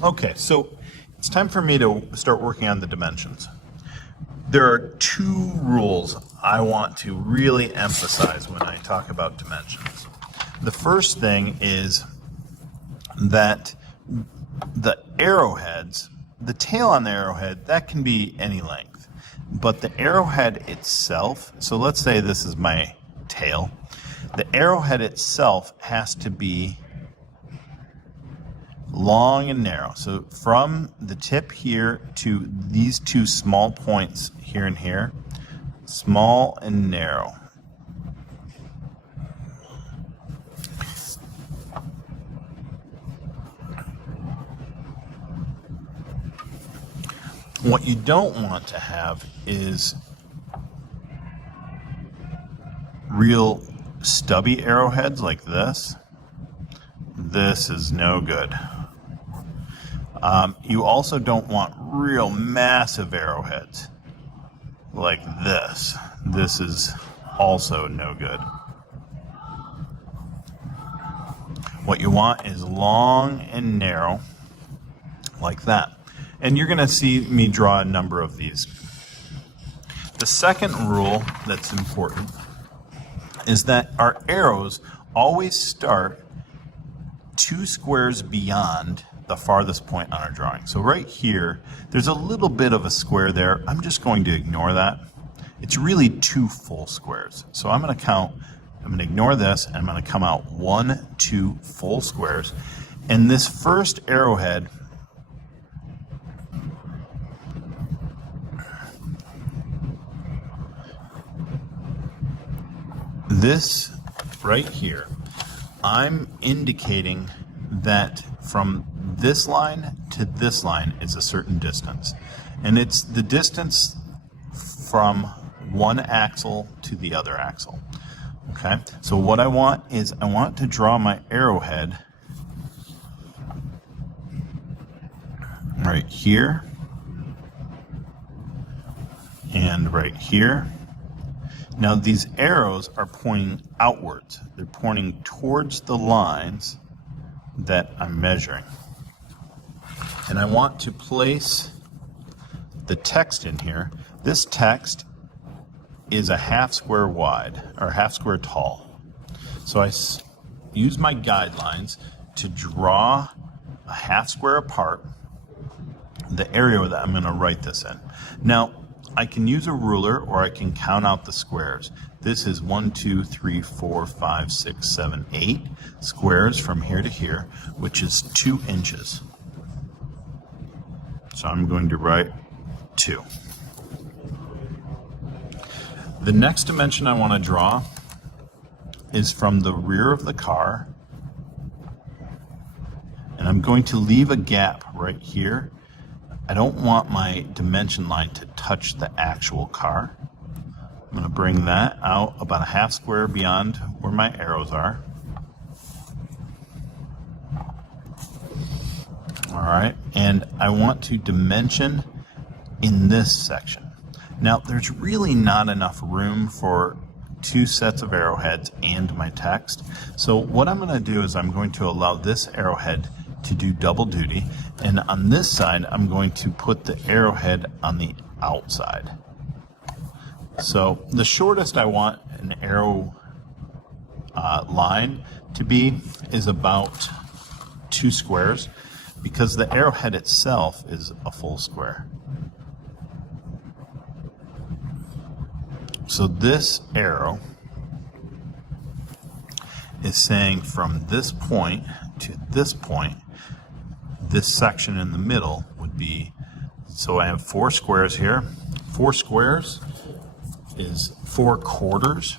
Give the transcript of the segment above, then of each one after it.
Okay, so it's time for me to start working on the dimensions. There are two rules I want to really emphasize when I talk about dimensions. The first thing is that the arrowheads, the tail on the arrowhead, that can be any length. But the arrowhead itself, so let's say this is my tail, the arrowhead itself has to be long and narrow. So from the tip here to these two small points here and here, small and narrow. What you don't want to have is real stubby arrowheads like this. This is no good. You also don't want real massive arrowheads like this. This is also no good. What you want is long and narrow like that. And you're going to see me draw a number of these. The second rule that's important is that our arrows always start 2 squares beyond the farthest point on our drawing. So right here, there's a little bit of a square there. I'm just going to ignore that. It's really 2 full squares. So I'm going to count, I'm going to ignore this, and I'm going to come out 1, 2 full squares. And this first arrowhead, this right here, I'm indicating that from this line to this line is a certain distance. And it's the distance from one axle to the other axle. Okay, so what I want is I want to draw my arrowhead right here and right here. Now these arrows are pointing outwards. They're pointing towards the lines that I'm measuring. And I want to place the text in here. This text is a half square wide, or half square tall. So I use my guidelines to draw a half square apart the area that I'm going to write this in. Now, I can use a ruler or I can count out the squares. This is 1, 2, 3, 4, 5, 6, 7, 8 squares from here to here, which is 2 inches. So I'm going to write 2. The next dimension I want to draw is from the rear of the car, and I'm going to leave a gap right here. I don't want my dimension line to touch the actual car. I'm going to bring that out about a half square beyond where my arrows are. All right, and I want to dimension in this section. Now, there's really not enough room for 2 sets of arrowheads and my text. So what I'm going to do is I'm going to allow this arrowhead to do double duty, and on this side I'm going to put the arrowhead on the outside. So the shortest I want an arrow line to be is about 2 squares, because the arrowhead itself is a full square. So this arrow is saying from this point to this point, this section in the middle would be, so I have 4 squares here. 4 squares is 4 quarters,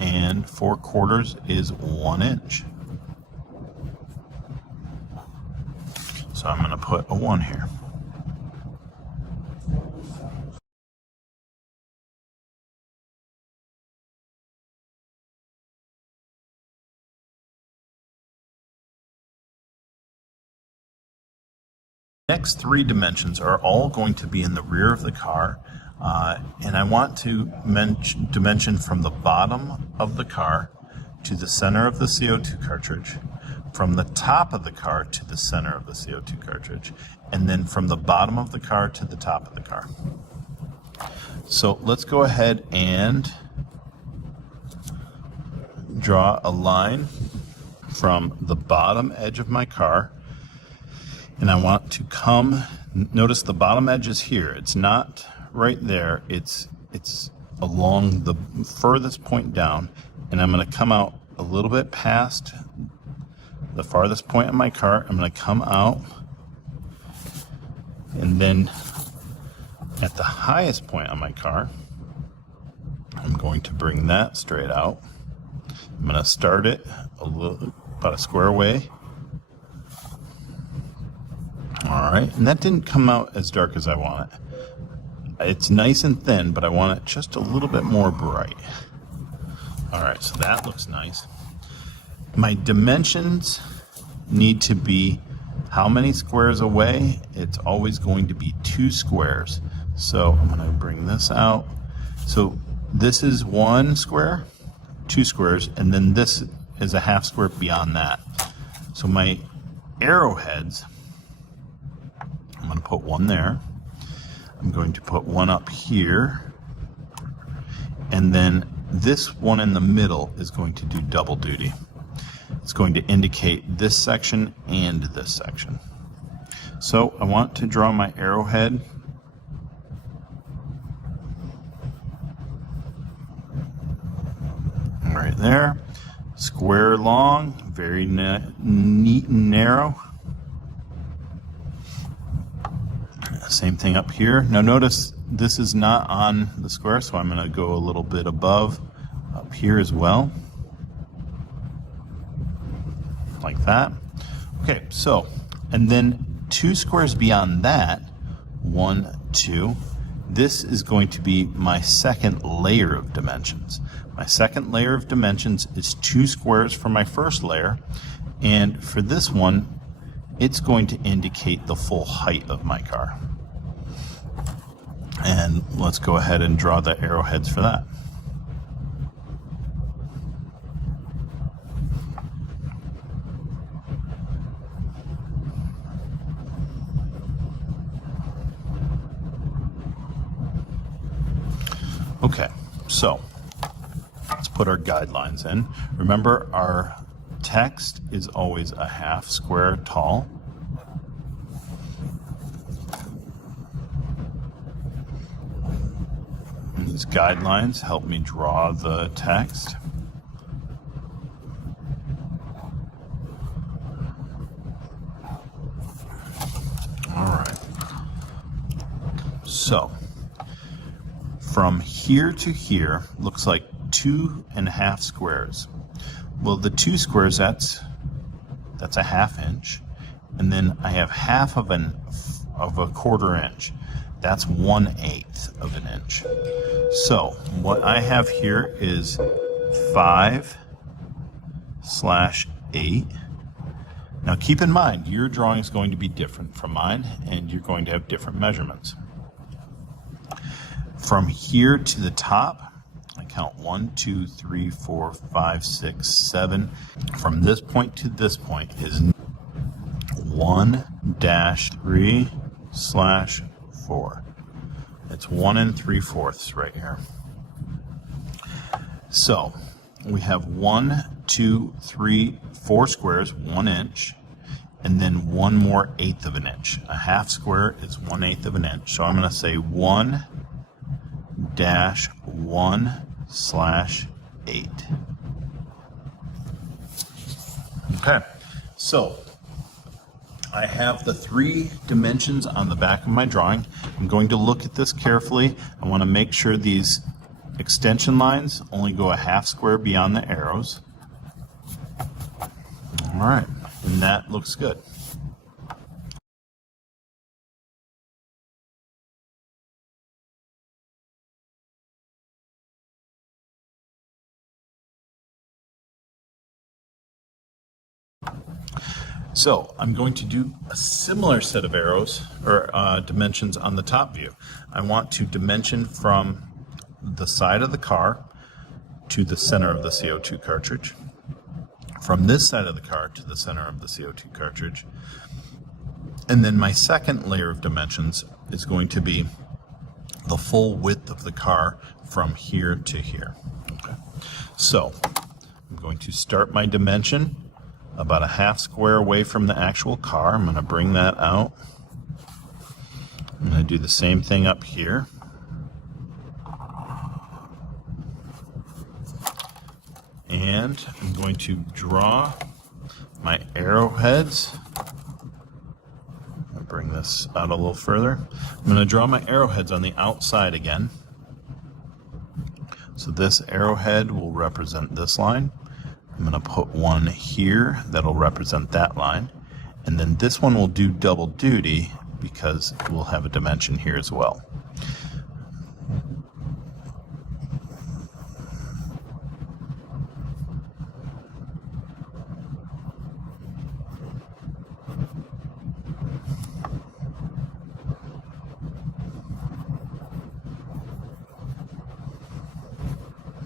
and 4 quarters is 1 inch. So I'm going to put a 1 here. Next 3 dimensions are all going to be in the rear of the car, and I want to dimension from the bottom of the car to the center of the CO2 cartridge, from the top of the car to the center of the CO2 cartridge, and then from the bottom of the car to the top of the car. So let's go ahead and draw a line from the bottom edge of my car, and I want to come, notice the bottom edge is here. It's not right there, it's along the furthest point down, and I'm going to come out a little bit past the farthest point of my car. I'm going to come out, and then at the highest point on my car, I'm going to bring that straight out. I'm going to start it about a square away. All right, and that didn't come out as dark as I want it. It's nice and thin, but I want it just a little bit more bright. All right, so that looks nice. My dimensions need to be how many squares away? It's always going to be 2 squares. So I'm going to bring this out. So this is 1 square, 2 squares, and then this is a half square beyond that. So my arrowheads, I'm going to put one there. I'm going to put one up here. And then this one in the middle is going to do double duty. It's going to indicate this section and this section. So I want to draw my arrowhead right there. Square long, very neat and narrow. Same thing up here. Now notice this is not on the square, so I'm going to go a little bit above up here as well. Like that. Okay, so, and then 2 squares beyond that, 1, 2, this is going to be my second layer of dimensions. My second layer of dimensions is 2 squares for my first layer, and for this one, it's going to indicate the full height of my car. And let's go ahead and draw the arrowheads for that. Okay, so let's put our guidelines in. Remember, our text is always a half square tall. And these guidelines help me draw the text. All right. So, from here to here looks like 2.5 squares. Well, the 2 squares, that's a ½ inch, and then I have half of a 1/4 inch. That's 1/8 of an inch. So what I have here is 5/8. Now keep in mind, your drawing is going to be different from mine, and you're going to have different measurements. From here to the top, I count 1, 2, 3, 4, 5, 6, 7. From this point to this point is 1-3/4. It's 1 3/4 right here. So we have 1, 2, 3, 4 squares, 1 inch, and then one more 1/8 of an inch. A half square is 1/8 of an inch. So I'm going to say 1-1/8. Okay, so I have the 3 dimensions on the back of my drawing. I'm going to look at this carefully. I want to make sure these extension lines only go a half square beyond the arrows. All right, and that looks good. So I'm going to do a similar set of arrows or dimensions on the top view. I want to dimension from the side of the car to the center of the CO2 cartridge. from this side of the car to the center of the CO2 cartridge. And then my second layer of dimensions is going to be the full width of the car from here to here. Okay. So I'm going to start my dimension about a half square away from the actual car. I'm going to bring that out. I'm going to do the same thing up here. And I'm going to draw my arrowheads. I'll bring this out a little further. I'm going to draw my arrowheads on the outside again. So this arrowhead will represent this line. I'm going to put one here that'll represent that line. And then this one will do double duty because we'll have a dimension here as well.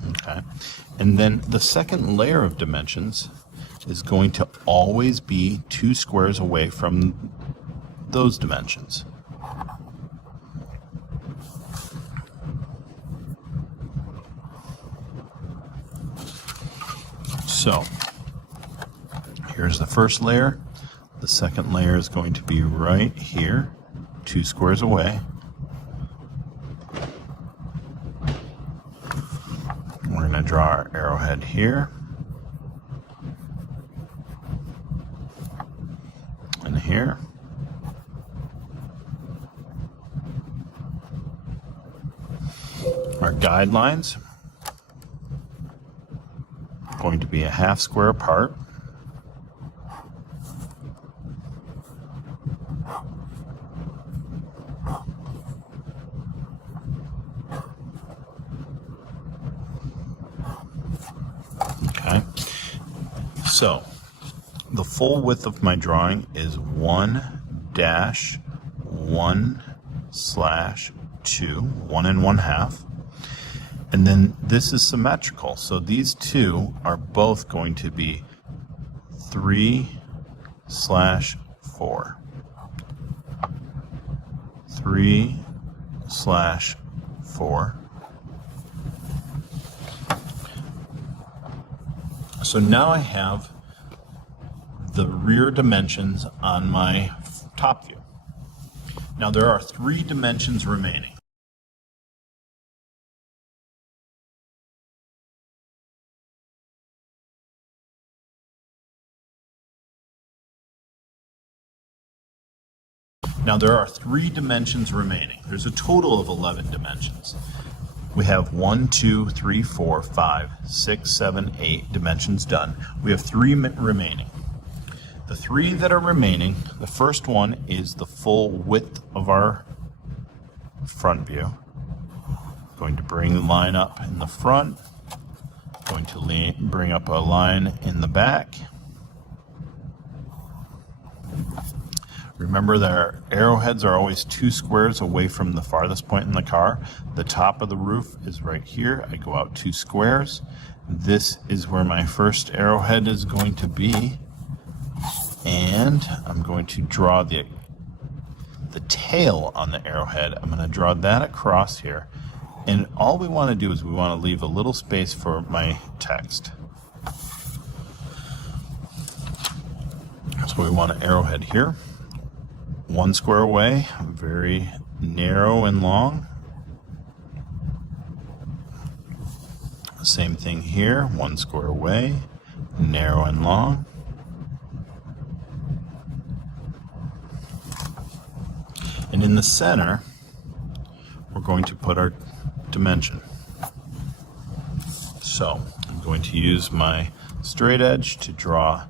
Okay. And then the second layer of dimensions is going to always be 2 squares away from those dimensions. So here's the first layer. The second layer is going to be right here, 2 squares away. We're going to draw our arrowhead here and here. Our guidelines are going to be a half square apart. Okay, so the full width of my drawing is 1-1/2, 1 1/2. And then this is symmetrical, so these two are both going to be 3/4. 3/4. So now I have the rear dimensions on my top view. Now there are 3 dimensions remaining. Now there are 3 dimensions remaining. There's a total of 11 dimensions. We have 1, 2, 3, 4, 5, 6, 7, 8 dimensions done. We have 3 remaining. The 3 that are remaining, the first one is the full width of our front view. Going to bring the line up in the front. Going to bring up a line in the back. Remember that our arrowheads are always 2 squares away from the farthest point in the car. The top of the roof is right here. I go out 2 squares. This is where my first arrowhead is going to be. And I'm going to draw the tail on the arrowhead. I'm going to draw that across here. And all we want to do is we want to leave a little space for my text. So we want an arrowhead here. 1 square away, very narrow and long. Same thing here, 1 square away, narrow and long. And in the center, we're going to put our dimension. So I'm going to use my straight edge to draw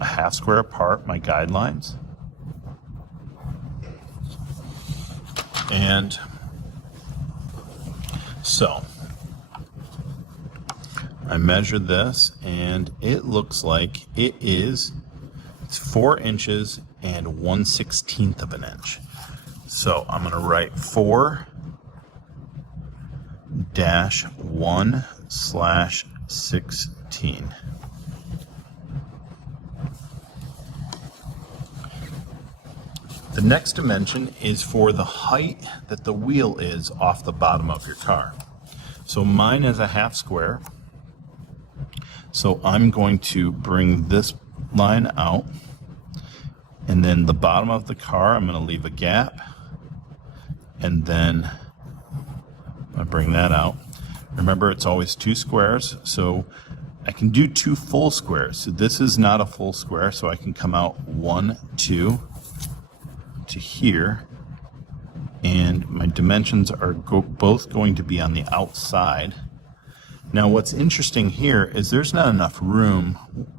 a half square apart, my guidelines. And so I measured this and it looks like it's 4 inches and 1/16 of an inch. So I'm going to write 4-1/16 18. The next dimension is for the height that the wheel is off the bottom of your car. So mine is a half square. So I'm going to bring this line out, and then the bottom of the car, I'm going to leave a gap, and then I bring that out. Remember, it's always 2 squares, so I can do 2 full squares. So this is not a full square, so I can come out 1, 2 to here, and my dimensions are both going to be on the outside. Now what's interesting here is there's not enough room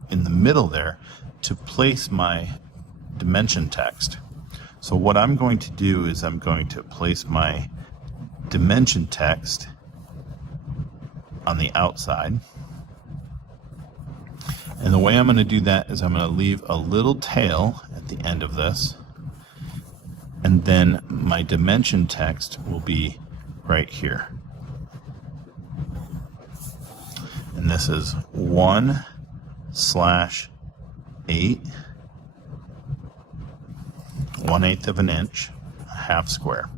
in the middle there to place my dimension text. So what I'm going to do is I'm going to place my dimension text on the outside. And the way I'm going to do that is I'm going to leave a little tail at the end of this. And then my dimension text will be right here. And this is 1/8, 1/8 of an inch, a half square.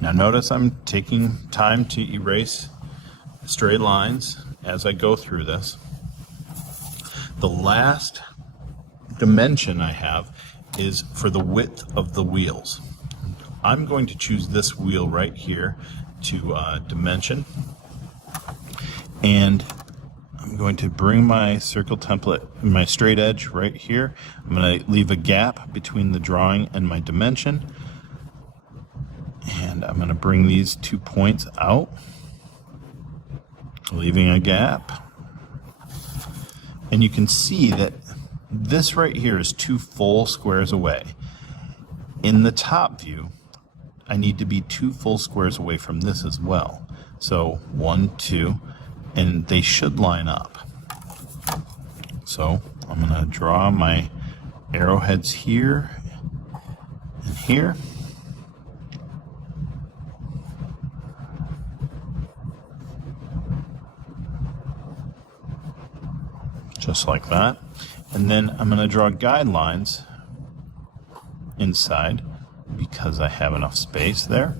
Now notice I'm taking time to erase stray lines as I go through this. The last dimension I have is for the width of the wheels. I'm going to choose this wheel right here to dimension, and I'm going to bring my circle template, my straight edge right here. I'm going to leave a gap between the drawing and my dimension, and I'm going to bring these 2 points out, leaving a gap. And you can see that this right here is 2 full squares away. In the top view, I need to be 2 full squares away from this as well. So 1, 2, and they should line up. So I'm going to draw my arrowheads here and here. Just like that. And then I'm going to draw guidelines inside because I have enough space there.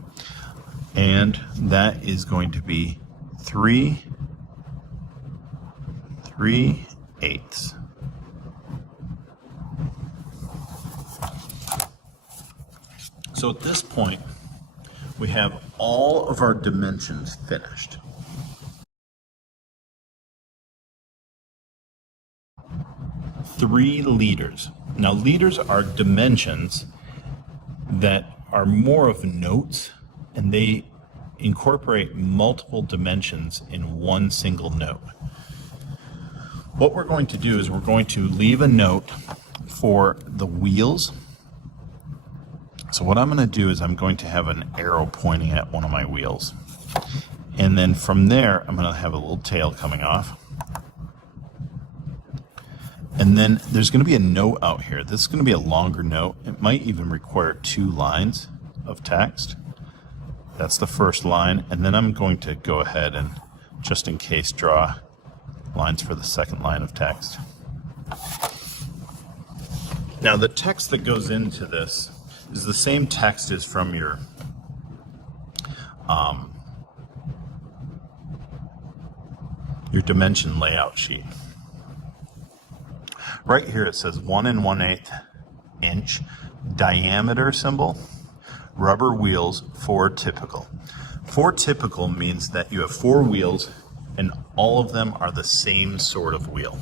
And that is going to be 3/8. So at this point, we have all of our dimensions finished. Three liters. Now liters are dimensions that are more of notes, and they incorporate multiple dimensions in one single note. What we're going to do is we're going to leave a note for the wheels. So what I'm going to do is I'm going to have an arrow pointing at one of my wheels. And then from there, I'm going to have a little tail coming off. And then there's going to be a note out here. This is going to be a longer note. It might even require 2 lines of text. That's the first line. And then I'm going to go ahead and, just in case, draw lines for the second line of text. Now the text that goes into this is the same text as from your dimension layout sheet. Right here it says 1 1/8 inch diameter symbol, rubber wheels, 4 typical. 4 typical means that you have 4 wheels and all of them are the same sort of wheel.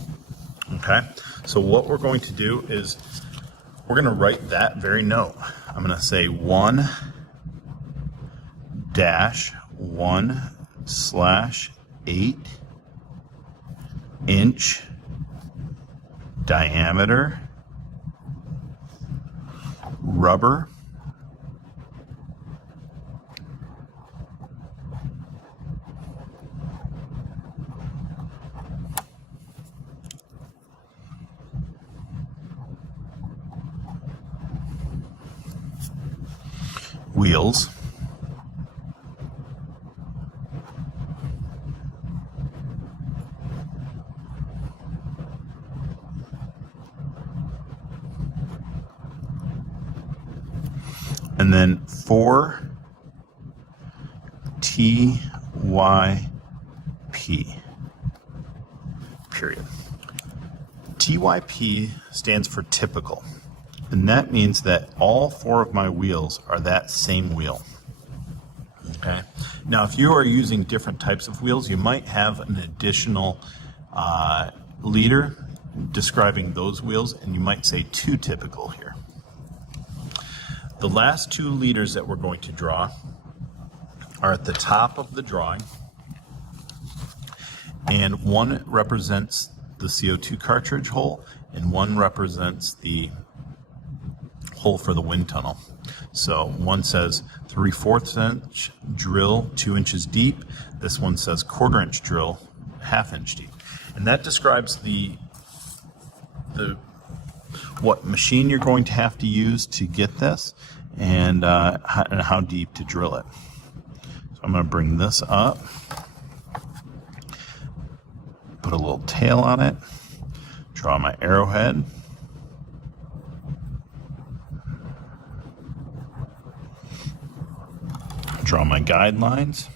Okay, so what we're going to do is we're going to write that very note. I'm going to say 1-1/8 inch diameter rubber wheels and then 4 TYP, period. TYP stands for typical, and that means that all 4 of my wheels are that same wheel. Okay. Now, if you are using different types of wheels, you might have an additional leader describing those wheels, and you might say 2 typical here. The last 2 leaders that we're going to draw are at the top of the drawing, and one represents the CO2 cartridge hole, and one represents the hole for the wind tunnel. So one says 3/4 inch drill 2 inches deep. This one says 1/4 inch drill 1/2 inch deep. And that describes what machine you're going to have to use to get this, and how deep to drill it. So I'm going to bring this up, put a little tail on it, draw my arrowhead, draw my guidelines,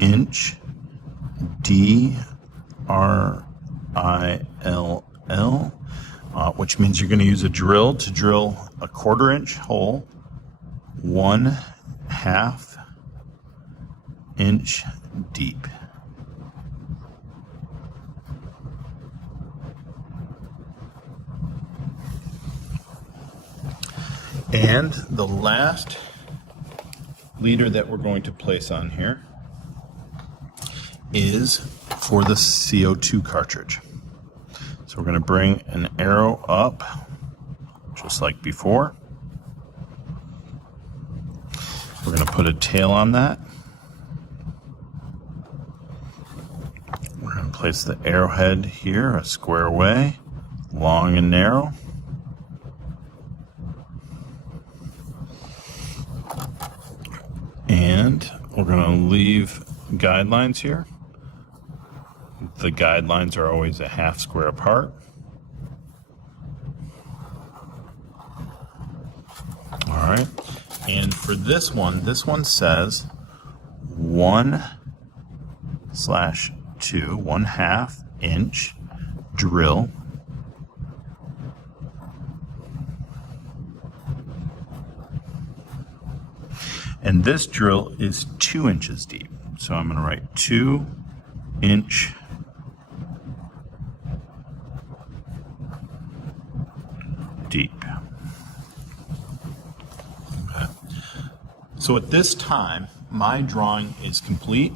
inch DRILL, which means you're going to use a drill to drill a 1/4 inch hole 1/2 inch deep. And the last leader that we're going to place on here is for the CO2 cartridge. So we're going to bring an arrow up just like before. We're going to put a tail on that. We're going to place the arrowhead here a square way, long and narrow. And we're going to leave guidelines here. The guidelines are always a 1/2 square apart. All right. And for this one says 1/2, 1/2 inch drill. And this drill is 2 inches deep. So I'm going to write 2 inch deep. Okay. So at this time, my drawing is complete.